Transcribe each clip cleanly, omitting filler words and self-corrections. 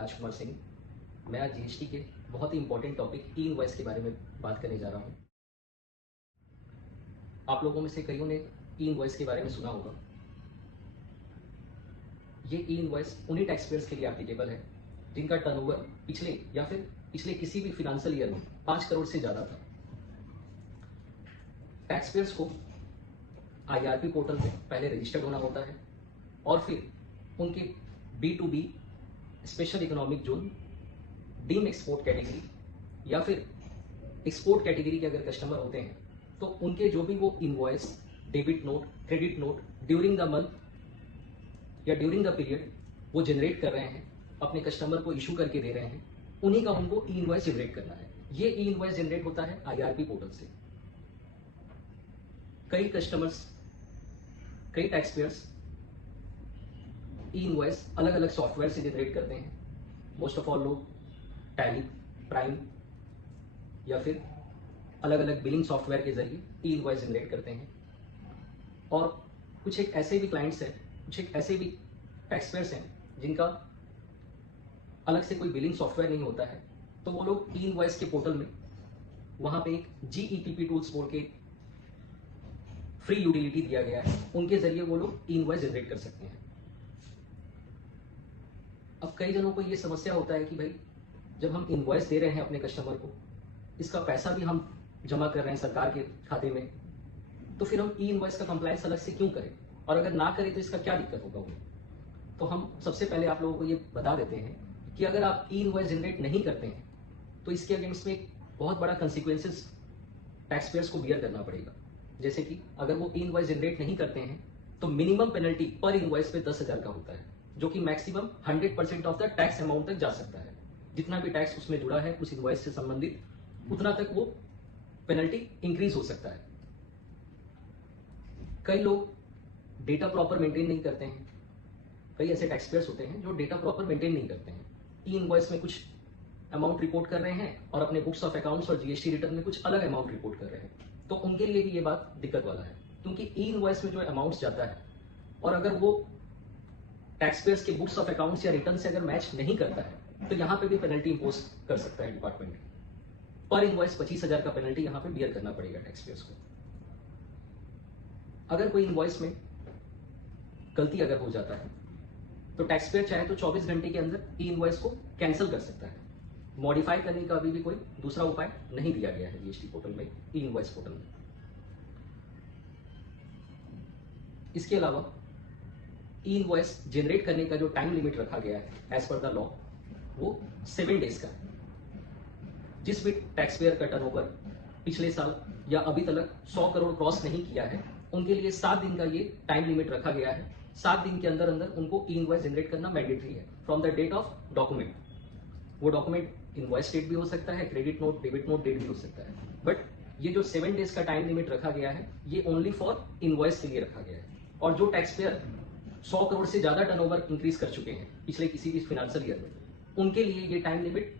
राजकुमार सिंह। मैं आज जीएसटी के बहुत ही इंपॉर्टेंट टॉपिक ई इनवॉइस के बारे में बात करने जा रहा हूँ। आप लोगों में से कईयों ने ई इनवॉइस के बारे में सुना होगा। ये ई इनवॉइस उन्हीं टैक्स पेयर्स के लिए एप्लीकेबल है जिनका टर्नओवर पिछले या फिर पिछले किसी भी फिनेंशियल ईयर में 5 करोड़ से ज़्यादा था। टैक्स पेयर्स को आईआरपी पोर्टल पे पहले रजिस्टर्ड होना होता है और फिर उनके B2B special economic zone, deemed export category या फिर एक्सपोर्ट कैटेगरी के अगर कस्टमर होते हैं तो उनके जो भी वो invoice, debit note, credit note during the month या ड्यूरिंग द पीरियड वो जनरेट कर रहे हैं, अपने कस्टमर को इशू करके दे रहे हैं, उन्हीं का उनको ई इनवॉइस जनरेट करना है। ये ई इनवॉइस जनरेट होता है आईआरपी पोर्टल से। कई कस्टमर्स, कई टैक्स पेयर्स ई इनवॉइस अलग अलग सॉफ्टवेयर से जनरेट करते हैं। मोस्ट ऑफ ऑल लोग टैली, प्राइम या फिर अलग अलग बिलिंग सॉफ्टवेयर के जरिए ई इनवॉइस जनरेट करते हैं। और कुछ एक ऐसे भी क्लाइंट्स हैं, कुछ एक ऐसे भी टैक्स पेयर्स हैं जिनका अलग से कोई बिलिंग सॉफ्टवेयर नहीं होता है, तो वो लोग ई इनवॉइस के पोर्टल में वहां पे एक GEPP टूल्स बोल के फ्री यूटिलिटी दिया गया है, उनके जरिए वो लोग ई इनवॉइस जनरेट कर सकते हैं। अब कई जनों को ये समस्या होता है कि भाई जब हम इनवॉइस दे रहे हैं अपने कस्टमर को, इसका पैसा भी हम जमा कर रहे हैं सरकार के खाते में, तो फिर हम ई इनवॉइस का कंप्लायंस अलग से क्यों करें, और अगर ना करें तो इसका क्या दिक्कत होगा वो। तो हम सबसे पहले आप लोगों को ये बता देते हैं कि अगर आप ई इनवॉइस जनरेट नहीं करते हैं तो इसके अगेंस्ट में एक बहुत बड़ा कंसिक्वेंसेस टैक्स पेयर्स को बियर करना पड़ेगा। जैसे कि अगर वो ई इनवॉइस जनरेट नहीं करते हैं तो मिनिमम पेनल्टी पर इनवॉइस पे 10,000 का होता है, जो कि maximum 100% of the tax amount तक जा सकता है। जितना भी टैक्स उसमें जुड़ा है उस इनवॉइस से संबंधित, उतना तक वो पेनल्टी इंक्रीज हो सकता है। कई लोग डेटा प्रॉपर मेंटेन नहीं करते हैं। कई ऐसे टैक्स पेयर्स होते हैं जो डेटा प्रॉपर मेंटेन नहीं करते हैं। ई इनवॉइस में कुछ अमाउंट रिपोर्ट कर रहे हैं और अपने बुक्स ऑफ अकाउंट्स और जीएसटी रिटर्न में कुछ अलग अमाउंट रिपोर्ट कर रहे हैं, तो उनके लिए भी ये बात दिक्कत वाला है। क्योंकि ई इनवॉइस में जो अमाउंट्स जाता है और अगर वो टैक्स पेयर्स के बुक्स ऑफ अकाउंट्स या रिटर्न से अगर मैच नहीं करता है तो यहाँ पे भी पेनल्टी इंपोज कर सकता है डिपार्टमेंट। पर इनवॉइस 25,000 का पेनल्टी यहाँ पे बियर करना पड़ेगा टैक्स पेयर्स को। अगर कोई इनवॉइस में गलती अगर हो जाता है तो टैक्स पेयर चाहे तो 24 घंटे के अंदर ई इनवॉइस को कैंसिल कर सकता है। मॉडिफाई करने का अभी भी कोई दूसरा उपाय नहीं दिया गया है जीएसटी पोर्टल में, ई इनवॉइस पोर्टल में। इसके अलावा ई इनवॉइस जनरेट करने का जो टाइम लिमिट रखा गया है एज पर द लॉ, वो 7 डेज का है। जिस भी टैक्स पेयर का टर्नओवर पिछले साल या अभी तक 100 करोड़ क्रॉस नहीं किया है, उनके लिए 7 दिन का ये टाइम लिमिट रखा गया है। 7 दिन के अंदर अंदर उनको ई इनवॉइस जनरेट करना मैंडेटरी है from the date of document. वो डॉक्यूमेंट इनवॉइस डेट भी हो सकता है, credit note, debit note date भी हो सकता है, बट ये जो 7 डेज का टाइम लिमिट रखा गया है ये ओनली फॉर इनवॉइस के लिए रखा गया है। और जो टैक्स पेयर 100 करोड़ से ज्यादा टर्नओवर इंक्रीज कर चुके हैं पिछले किसी भी फिनेंशियल ईयर में, उनके लिए ये टाइम लिमिट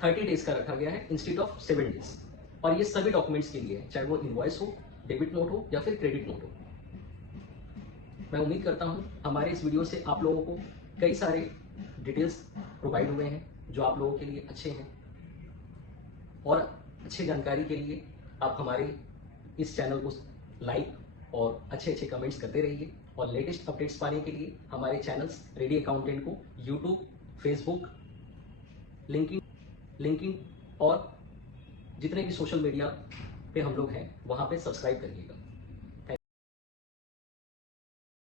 30 डेज का रखा गया है इंस्टेड ऑफ 7 डेज। और ये सभी डॉक्यूमेंट्स के लिए है, चाहे वो इनवॉइस हो, डेबिट नोट हो या फिर क्रेडिट नोट हो। मैं उम्मीद करता हूं हमारे इस वीडियो से आप लोगों को कई सारे डिटेल्स प्रोवाइड हुए हैं जो आप लोगों के लिए अच्छे हैं। और अच्छी जानकारी के लिए आप हमारे इस चैनल को लाइक और अच्छे अच्छे कमेंट्स करते रहिए। और लेटेस्ट अपडेट्स पाने के लिए हमारे चैनल्स रेडी अकाउंटेंट को यूट्यूब, फेसबुक, लिंक्डइन और जितने भी सोशल मीडिया पे हम लोग हैं वहां पे सब्सक्राइब करिएगा।